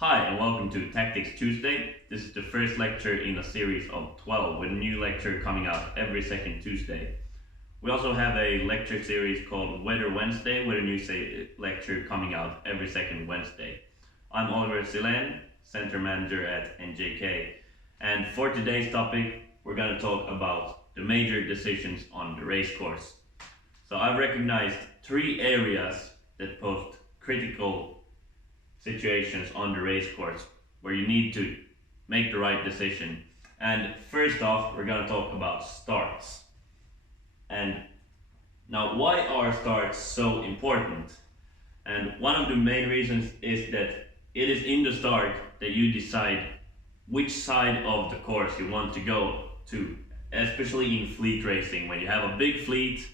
Hi and welcome to Tactics Tuesday. This is the first lecture in a series of 12 with a new lecture coming out every second Tuesday. We also have a lecture series called Weather Wednesday with a new lecture coming out every second Wednesday. I'm Oliver Silén, Center Manager at NJK, and for today's topic we're going to talk about the major decisions on the race course. So I've recognized three areas that pose critical situations on the race course where you need to make the right decision. And first off, we're going to talk about starts. And now, why are starts so important? And one of the main reasons is that it is in the start that you decide which side of the course you want to go to, especially in fleet racing. When you have a big fleet,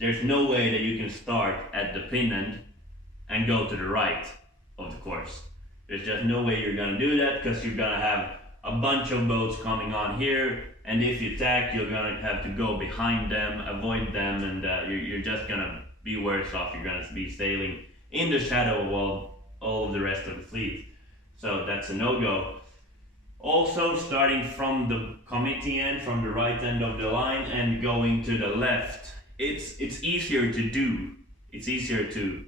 there's no way that you can start at the pin end and go to the right of the course. There's just no way you're gonna do that because you're gonna have a bunch of boats coming on here, and if you tack, you're gonna have to go behind them, avoid them, and you're just gonna be worse off. You're gonna be sailing in the shadow of all of the rest of the fleet. So that's a no-go. Also, starting from the committee end, from the right end of the line, and going to the left, it's easier to do. It's easier to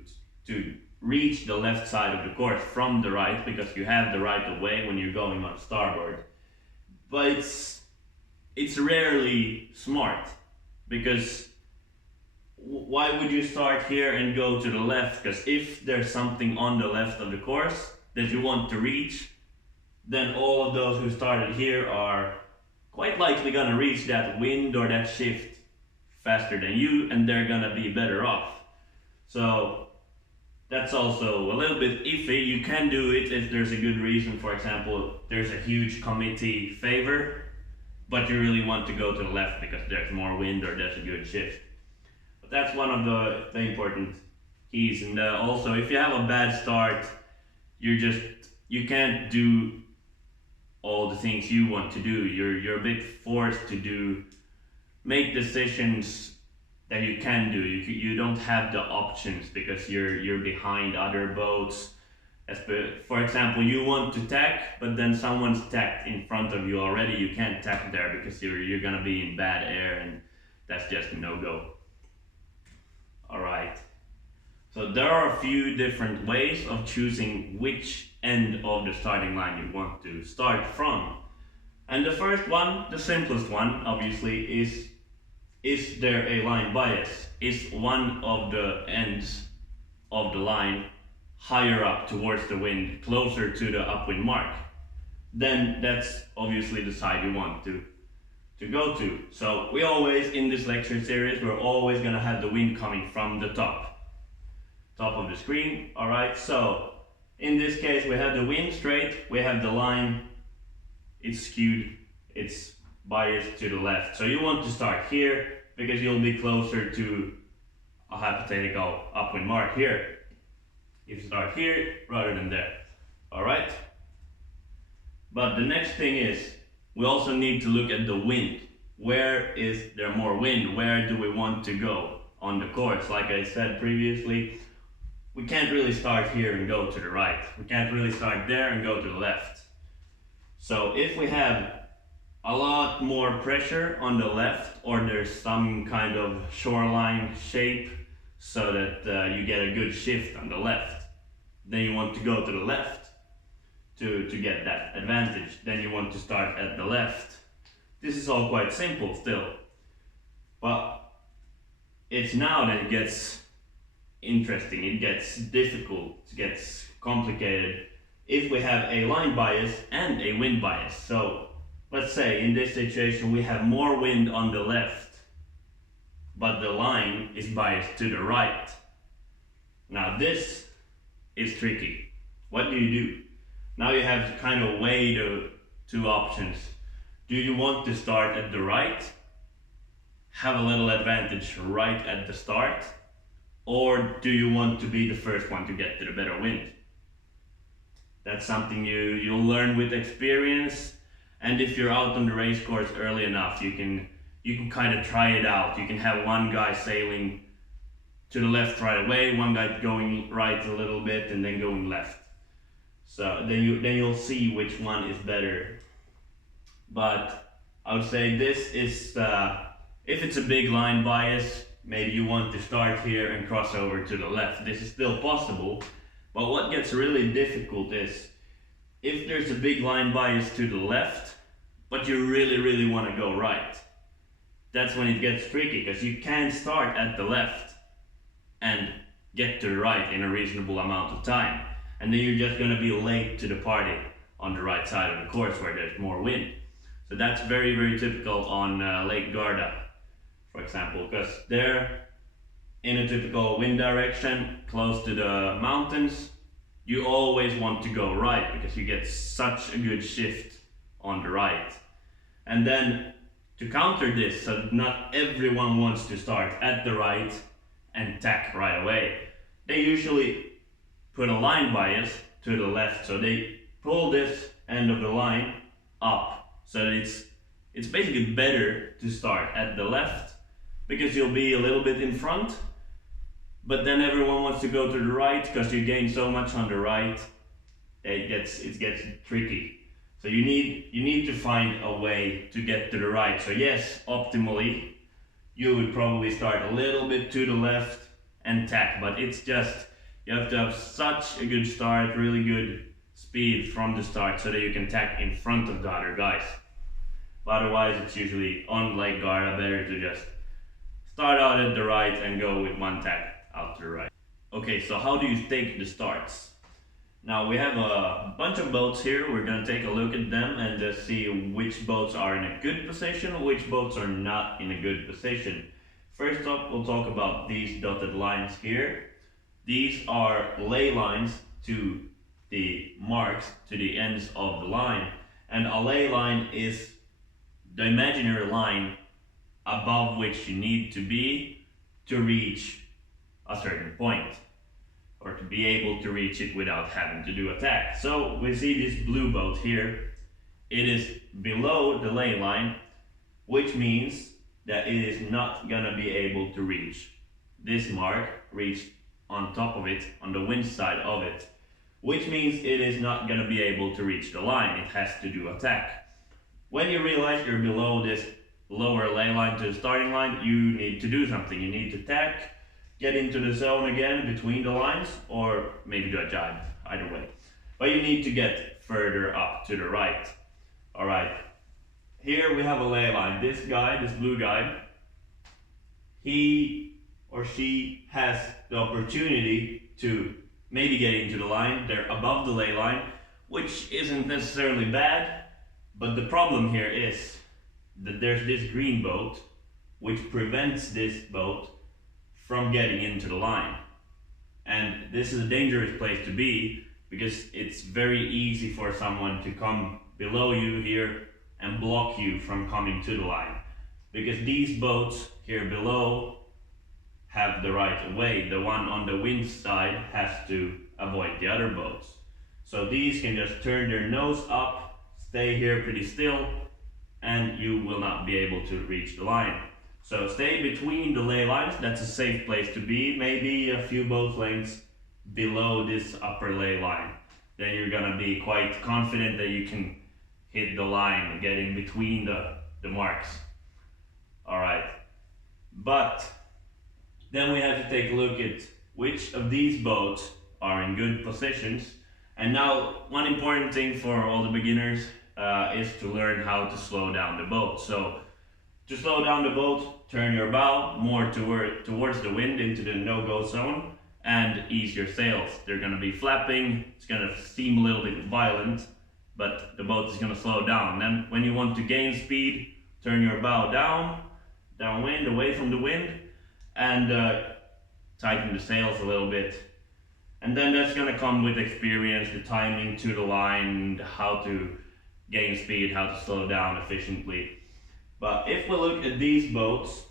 reach the left side of the course from the right because you have the right of way when you're going on starboard. But it's rarely smart, because why would you start here and go to the left? Because if there's something on the left of the course that you want to reach, then all of those who started here are quite likely going to reach that wind or that shift faster than you, and they're going to be better off. So that's also a little bit iffy. You can do it if there's a good reason. For example, there's a huge committee favor, but you really want to go to the left because there's more wind or there's a good shift. But that's one of the important keys. And also, if you have a bad start, you can't do all the things you want to do. You're a bit forced to make decisions that you can do. You don't have the options because you're behind other boats. For example, you want to tack, but then someone's tacked in front of you already. You can't tack there because you're gonna be in bad air, and that's just a no-go. Alright, so there are a few different ways of choosing which end of the starting line you want to start from. And the first one, the simplest one, obviously, is there a line bias? Is one of the ends of the line higher up towards the wind, closer to the upwind mark? Then that's obviously the side you want to go to. So we always, in this lecture series, we're always gonna have the wind coming from the top of the screen. Alright, so in this case we have the wind straight, we have the line, it's skewed, it's biased to the left. So you want to start here because you'll be closer to a hypothetical upwind mark here if you start here rather than there. Alright? But the next thing is, we also need to look at the wind. Where is there more wind? Where do we want to go on the course? Like I said previously, we can't really start here and go to the right. We can't really start there and go to the left. So if we have a lot more pressure on the left, or there's some kind of shoreline shape so that you get a good shift on the left, then you want to go to the left to get that advantage. Then you want to start at the left. This is all quite simple still, but it's now that it gets interesting, it gets difficult, it gets complicated if we have a line bias and a wind bias. So let's say in this situation we have more wind on the left, but the line is biased to the right. Now this is tricky. What do you do? Now you have to kind of weigh the two options. Do you want to start at the right, have a little advantage right at the start, or do you want to be the first one to get to the better wind? That's something you'll learn with experience. And if you're out on the race course early enough, you can kind of try it out. You can have one guy sailing to the left right away, one guy going right a little bit and then going left. So then you'll see which one is better. But I would say this is if it's a big line bias, maybe you want to start here and cross over to the left. This is still possible, but what gets really difficult is if there's a big line bias to the left, but you really want to go right. That's when it gets tricky, because you can't start at the left and get to the right in a reasonable amount of time. And then you're just going to be late to the party on the right side of the course where there's more wind. So that's very typical on Lake Garda, for example, because they're in a typical wind direction close to the mountains. You always want to go right because you get such a good shift on the right. And then to counter this, so that not everyone wants to start at the right and tack right away, they usually put a line bias to the left. So they pull this end of the line up, so that it's basically better to start at the left because you'll be a little bit in front. But then everyone wants to go to the right because you gain so much on the right. It gets tricky. So you need to find a way to get to the right. So yes, optimally, you would probably start a little bit to the left and tack, but it's just, you have to have such a good start, really good speed from the start so that you can tack in front of the other guys. But otherwise, it's usually on Lake Garda better to just start out at the right and go with one tack out to the right. Okay, so how do you take the starts? Now we have a bunch of boats here. We're gonna take a look at them and just see which boats are in a good position, which boats are not in a good position. First up, we'll talk about these dotted lines here. These are ley lines to the marks, to the ends of the line. And a ley line is the imaginary line above which you need to be to reach a certain point, or to be able to reach it without having to do a tack. So we see this blue boat here. It is below the ley line, which means that it is not gonna be able to reach this mark, reach on top of it, on the wind side of it, which means it is not gonna be able to reach the line. It has to do a tack. When you realize you're below this lower ley line to the starting line, you need to do something. You need to tack, get into the zone again between the lines, or maybe do a jibe, either way. But you need to get further up to the right. Alright, here we have a ley line. This guy, this blue guy, he or she has the opportunity to maybe get into the line. They're above the ley line, which isn't necessarily bad, but the problem here is that there's this green boat which prevents this boat from getting into the line. And this is a dangerous place to be because it's very easy for someone to come below you here and block you from coming to the line. Because these boats here below have the right of way. The one on the wind side has to avoid the other boats. So these can just turn their nose up, stay here pretty still, and you will not be able to reach the line. So stay between the ley lines. That's a safe place to be, maybe a few boat lengths below this upper ley line. Then you're gonna be quite confident that you can hit the line and get in between the marks. Alright, but then we have to take a look at which of these boats are in good positions. And now one important thing for all the beginners is to learn how to slow down the boat. So to slow down the boat, turn your bow more towards the wind into the no-go zone and ease your sails. They're going to be flapping. It's going to seem a little bit violent, but the boat is going to slow down. Then when you want to gain speed, turn your bow downwind, away from the wind, and tighten the sails a little bit. And then that's going to come with experience, the timing to the line, how to gain speed, how to slow down efficiently. But if we look at these boats,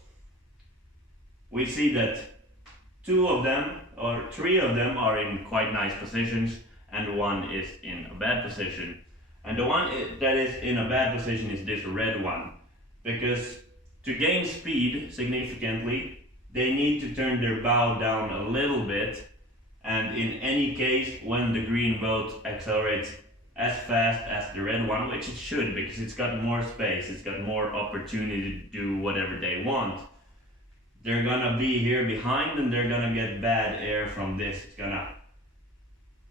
we see that two of them, or three of them, are in quite nice positions, and one is in a bad position. And the one that is in a bad position is this red one, because to gain speed significantly, they need to turn their bow down a little bit And in any case, when the green boat accelerates as fast as the red one, which it should because it's got more space, it's got more opportunity to do whatever they want, they're gonna be here behind and they're gonna get bad air from this. It's gonna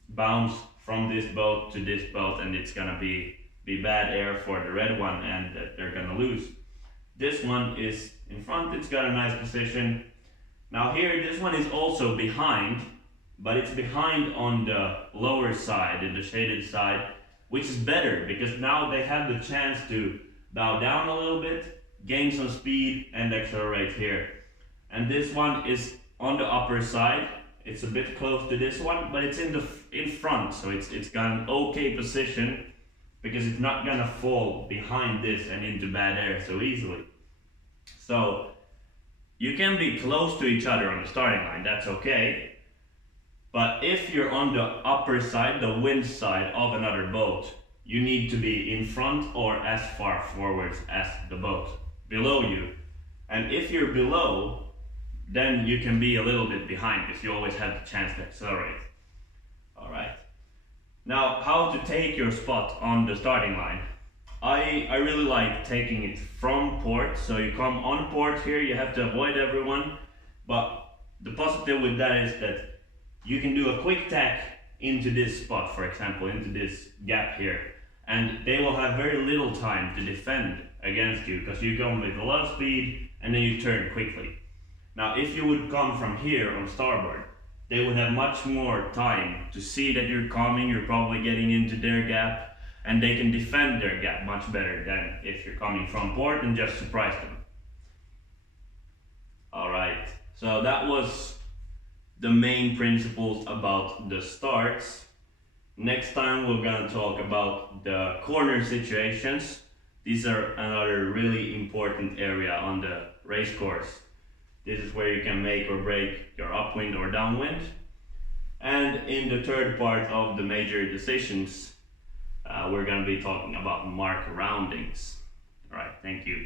bounce from this boat to this boat and it's gonna be bad air for the red one and they're gonna lose. This one is in front, it's got a nice position. Now here, this one is also behind, but it's behind on the lower side, in the shaded side, which is better because now they have the chance to bow down a little bit, gain some speed and accelerate here. And this one is on the upper side. It's a bit close to this one, but it's in front, so it's got an okay position because it's not gonna fall behind this and into bad air so easily. So you can be close to each other on the starting line, that's okay. But if you're on the upper side, the wind side of another boat, you need to be in front or as far forwards as the boat below you. And if you're below, then you can be a little bit behind because you always have the chance to accelerate. Alright. Now, how to take your spot on the starting line. I really like taking it from port. So you come on port here, you have to avoid everyone. But the positive with that is that you can do a quick tack into this spot, for example, into this gap here. And they will have very little time to defend against you because you come with a lot of speed and then you turn quickly. Now, if you would come from here on starboard, they would have much more time to see that you're coming, you're probably getting into their gap, and they can defend their gap much better than if you're coming from port and just surprise them. Alright, so that was the main principles about the starts. Next time we're gonna talk about the corner situations. These are another really important area on the race course. This is where you can make or break your upwind or downwind. And in the third part of the major decisions, we're gonna be talking about mark roundings. All right, thank you.